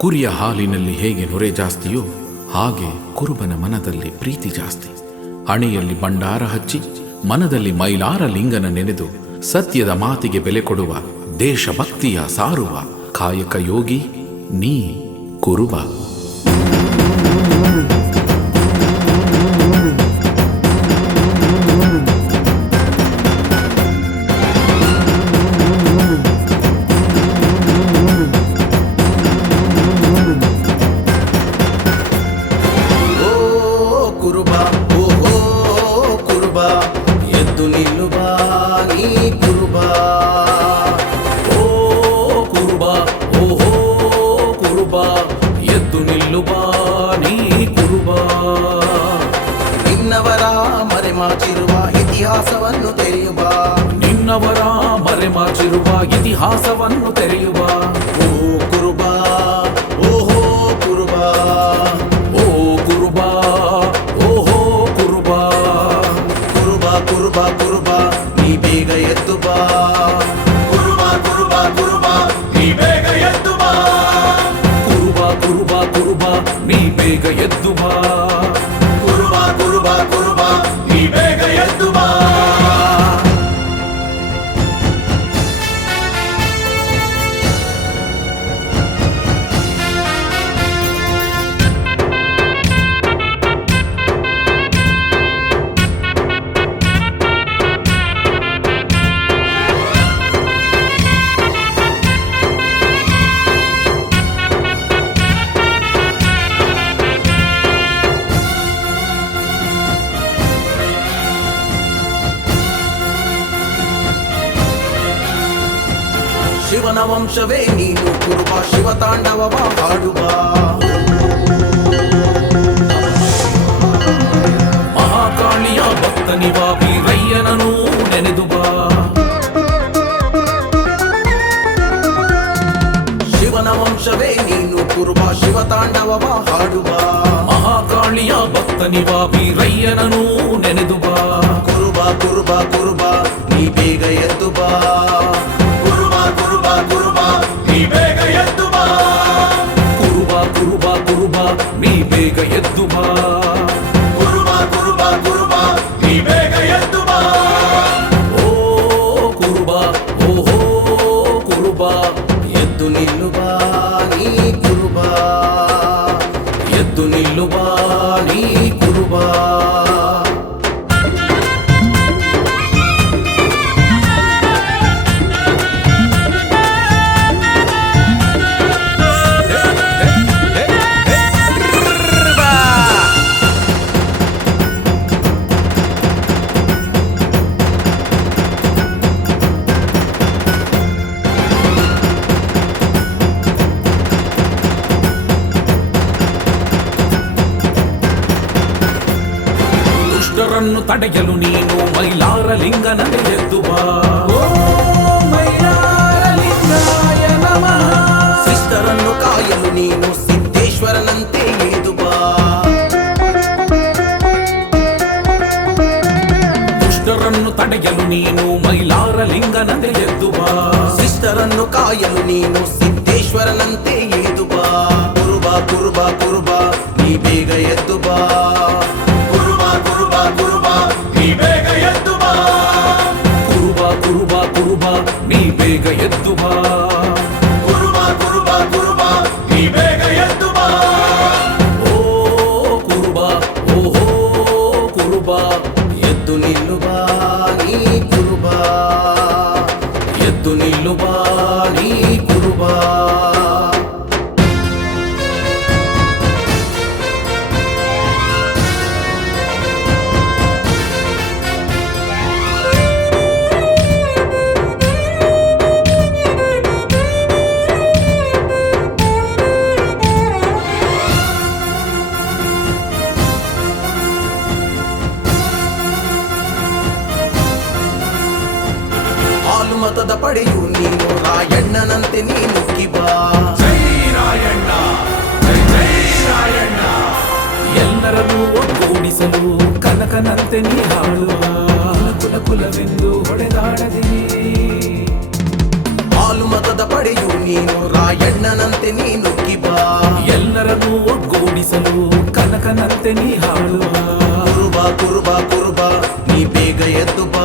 ಕುರಿಯ ಹಾಲಿನಲ್ಲಿ ಹೇಗೆ ನೊರೆ ಜಾಸ್ತಿಯೋ ಹಾಗೆ ಕುರುಬನ ಮನದಲ್ಲಿ ಪ್ರೀತಿ ಜಾಸ್ತಿ. ಹಣೆಯಲ್ಲಿ ಭಂಡಾರ ಹಚ್ಚಿ ಮನದಲ್ಲಿ ಮೈಲಾರ ಲಿಂಗನ ನೆನೆದು ಸತ್ಯದ ಮಾತಿಗೆ ಬೆಲೆ ಕೊಡುವ, ದೇಶಭಕ್ತಿಯ ಸಾರುವ ಕಾಯಕ ಯೋಗಿ ನೀ ಕುರುಬ. ಇತಿಹಾಸವನ್ನು ತೆರೆಯುವ, ನಿನ್ನವರ ಮರೆಮಾಚಿರುವ ಇತಿಹಾಸವನ್ನು ತೆರೆಯುವ. ಓ ಕುರುಬ, ಓಹೋ ಕುರುಬ, ಓ ಕುರುಬ, ಓಹೋ ಕುರುಬ. ಕುರುಬ ಕುರುಬ ಕುರುಬ ನೀ ಬೇಗ ಎದ್ದು ಬಾ. ಕುರುಬ ಕುರುಬ ಕುರುಬ ನೀ ಬೇಗ ಎದ್ದು ಬಾ. ಕುರುಬ ಕುರುಬ ಕುರುಬ ನೀ ಬೇಗ ಎದ್ದು ಬಾ. ಕುರುಬ ಕುರುಬ ಕುರುಬ ನೀ ಬೇಗ ಎದ್ದು ಬಾ. ಶಿವನ ವಂಶವೇ ನೀನು ಕುರುಬ, ಶಿವ ತಾಂಡವವ ಹಾಡುವ. ಮಹಾಕಾಳಿಯ ಭಕ್ತನಿವ ವೀರಯ್ಯನೂ ನೆನೆದು ಬಾ. ಶಿವನ ವಂಶವೇ ನೀನು ಕುರುಬ, ಶಿವ ತಾಂಡವವ ಹಾಡುವ. ಮಹಾಕಾಳಿಯ ಭಕ್ತನಿವ ವೀರಯ್ಯನೂ ನೆನೆದು ಬಾ. ಕುರುಬ ಕುರುಬ ಕುರುಬ ನೀ ಬೇಗ ಎದ್ದು ಬಾ. ಕುರುಬ ಕುರುಬ ಕುರುಬ ನೀ ಬೇಗ ಎದ್ದು ಬಾ. ಕುರುಬ ಕುರುಬ ಕುರುಬ ನೀ ಬೇಗ ಎದ್ದು ಬಾ. ಕುರುಬ ಕುರುಬ ಕುರುಬ ನೀ ಬೇಗ ಎದ್ದು ಬಾ. ಓ ಕುರುಬ, ಓಹೋ ಕುರುಬ. ಎದ್ದು ನಿಲ್ಲು ಬಾ ನೀ ಕುರುಬ, ಎದ್ದು ನಿಲ್ಲು ಬಾ ನೀ ಕುರುಬ. ದುಷ್ಟರನ್ನು ತಡೆಯಲು ನೀನು ಮೈಲಾರ ಲಿಂಗನನ್ನು ಎದ್ದು ಬಾ. ಶಿಷ್ಟರನ್ನು ಕಾಯಲು ನೀನು ಸಿದ್ದೇಶ್ವರನಂತೆ ಎದ್ದು ಬಾ. ದುಷ್ಟರನ್ನು ತಡೆಯಲು ನೀನು ಮೈಲಾರ ಲಿಂಗನನ್ನು ಎದ್ದು ಬಾ. ಶಿಷ್ಟರನ್ನು ಕಾಯಲು ನೀನು ಸಿದ್ದೇಶ್ವರನಂತೆ ಎದ್ದು ಬಾ. ಕುರುಬ ಕುರುಬ ಕುರುಬ ನೀ ಬೇಗ ಎದ್ದು ಬಾ. ಕುರುಬ ಕುರುಬ ಕುರುಬ ನೀ ಬೇಗ ಎದ್ದು ಬಾ. ಕುರುಬ ಕುರುಬ ಕುರುಬ ನೀ ಬೇಗ ಎದ್ದು ಬಾ. ಕುರುಬ ಕುರುಬ ಕುರುಬ ನೀ ಬೇಗ ಎದ್ದು ಬಾ. ಓ ಕುರುಬ, ಓಹೋ ಕುರುಬ. ಎದ್ದು ನಿಲ್ಲು ಬಾ ನೀ ಕುರುಬ, ಎದ್ದು ನಿಲ್ಲು ಬಾ ನೀ ಕುರುಬ. ಹಾಲು ಮತದ ಪಡೆಯು ನೀನು ರಾಯಣ್ಣನಂತೆ ನೀ ನುಗ್ಗಿ ಬಾ. ಜೈ ರಾಯಣ್ಣ, ಜೈ ಜೈ ರಾಯಣ್ಣ. ಎಲ್ಲರನ್ನೂ ಒಗ್ಗೂಡಿಸಲು ಕನಕನಂತೆ ನೀ ಹಾಡುವ. ಕುಲ ಕುಲವೆಂದು ಹೊಡೆದಾಡದಿರಿ. ಹಾಲು ಮತದ ಪಡೆಯು ನೀನು ರಾಯಣ್ಣನಂತೆ ನೀ ನುಗ್ಗಿ ಬಾ. ಎಲ್ಲರನ್ನೂ ಒಗ್ಗೂಡಿಸಲು ಕನಕನಂತೆ ನೀ ಹಾಡುವ. ಕುರುಬ ಕುರುಬ ಕುರುಬ ನೀ ಬೇಗ ಎದ್ದು ಬಾ